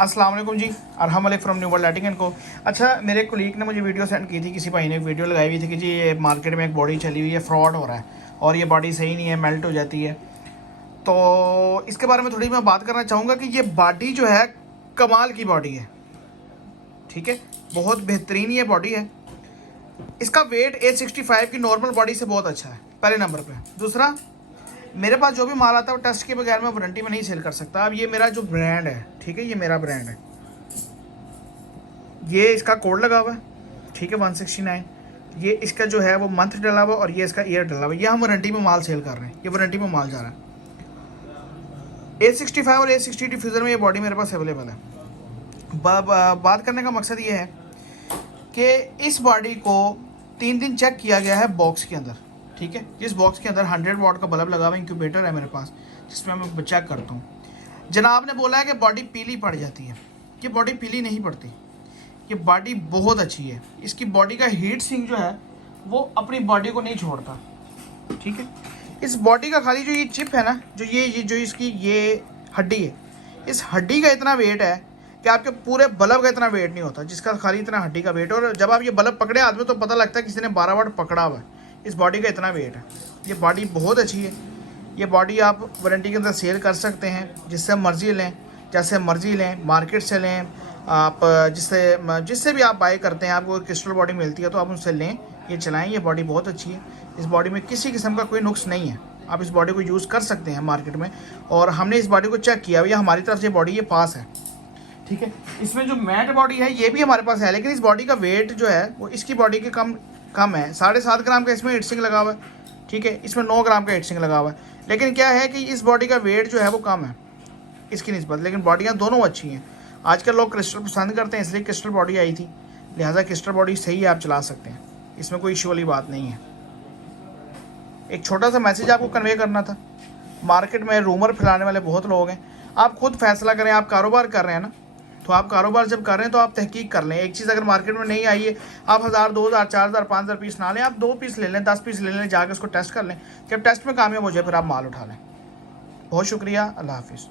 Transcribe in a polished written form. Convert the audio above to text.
अस्सलाम वालेकुम जी, अरहम वालेकुम from new world lighting and को। अच्छा, मेरे कोलीग ने मुझे वीडियो सेंड की थी, किसी भाई ने वीडियो लगाई हुई थी कि जी ये मार्केट में एक बॉडी चली हुई है, फ्रॉड हो रहा है और ये बॉडी सही नहीं है, मेल्ट हो जाती है। तो इसके बारे में थोड़ी मैं बात करना चाहूँगा कि ये बॉडी जो है कमाल की बॉडी है, ठीक है, बहुत बेहतरीन ये बॉडी है। इसका वेट A65 की नॉर्मल बॉडी से बहुत अच्छा है, पहले नंबर पे। दूसरा, मेरे पास जो भी माल आता है वो टेस्ट के बगैर मैं वारंटी में नहीं सेल कर सकता। अब ये मेरा जो ब्रांड है, ठीक है, ये मेरा ब्रांड है, ये इसका कोड लगा हुआ है, ठीक है, 169। ये इसका जो है वो मंथ डला हुआ और ये इसका ईयर डला हुआ है। ये हम वारंटी में माल सेल कर रहे हैं, ये वारंटी में माल जा रहा है। A65 और A60 डिफ्यूज़र में ये बॉडी मेरे पास अवेलेबल है। बात करने का मकसद ये है कि इस बॉडी को 3 दिन चेक किया गया है बॉक्स के अंदर, ठीक है। जिस बॉक्स के अंदर 100 वाट का बल्ब लगा हुआ इंक्यूबेटर है मेरे पास, जिसमें मैं चेक करता हूँ। जनाब ने बोला है कि बॉडी पीली पड़ जाती है। ये बॉडी पीली नहीं पड़ती, ये बॉडी बहुत अच्छी है। इसकी बॉडी का हीट सिंक जो है वो अपनी बॉडी को नहीं छोड़ता, ठीक है। इस बॉडी का खाली जो ये चिप है ना, जो ये जो इसकी ये हड्डी है, इस हड्डी का इतना वेट है कि आपके पूरे बल्ब का इतना वेट नहीं होता, जिसका खाली इतना हड्डी का वेट है। और जब आप ये बल्ब पकड़े हाथ में तो पता लगता है किसी ने 12 वाट पकड़ा हुआ है। इस बॉडी का इतना वेट है। ये बॉडी बहुत अच्छी है। ये बॉडी आप वारंटी के अंदर सेल कर सकते हैं, जिससे मर्ज़ी लें, जैसे मर्ज़ी लें, मार्केट से लें आप, जिससे भी आप बाय करते हैं, आपको क्रिस्टल बॉडी मिलती है तो आप उनसे लें, ये चलाएं। ये बॉडी बहुत अच्छी है। इस बॉडी में किसी किस्म का कोई नुक्स नहीं है। आप इस बॉडी को यूज़ कर सकते हैं मार्केट में, और हमने इस बॉडी को चेक किया हुआ, हमारी तरफ से बॉडी ये पास है, ठीक है। इसमें जो मैट बॉडी है ये भी हमारे पास है, लेकिन इस बॉडी का वेट जो है वो इसकी बॉडी के कम है। 7.5 ग्राम का इसमें हीटसिंक लगा हुआ है, ठीक है। इसमें 9 ग्राम का हीटसिंक लगा हुआ है, लेकिन क्या है कि इस बॉडी का वेट जो है वो कम है इसकी निस्बत, लेकिन बॉडियाँ दोनों अच्छी हैं। आजकल लोग क्रिस्टल पसंद करते हैं, इसलिए क्रिस्टल बॉडी आई थी, लिहाजा क्रिस्टल बॉडी सही है, आप चला सकते हैं, इसमें कोई इशू वाली बात नहीं है। एक छोटा सा मैसेज आपको कन्वे करना था। मार्केट में रूमर फैलाने वाले बहुत लोग हैं, आप खुद फैसला करें। आप कारोबार कर रहे हैं ना, तो आप कारोबार जब कर रहे हैं तो आप तहकीक कर लें। एक चीज़ अगर मार्केट में नहीं आई है, आप 1000, 2000, 4000, 5000 पीस ना लें, आप 2 पीस ले लें, 10 पीस ले लें, जाकर उसको टेस्ट कर लें। जब टेस्ट में कामयाब हो जाए फिर आप माल उठा लें। बहुत शुक्रिया, अल्लाह हाफिज़।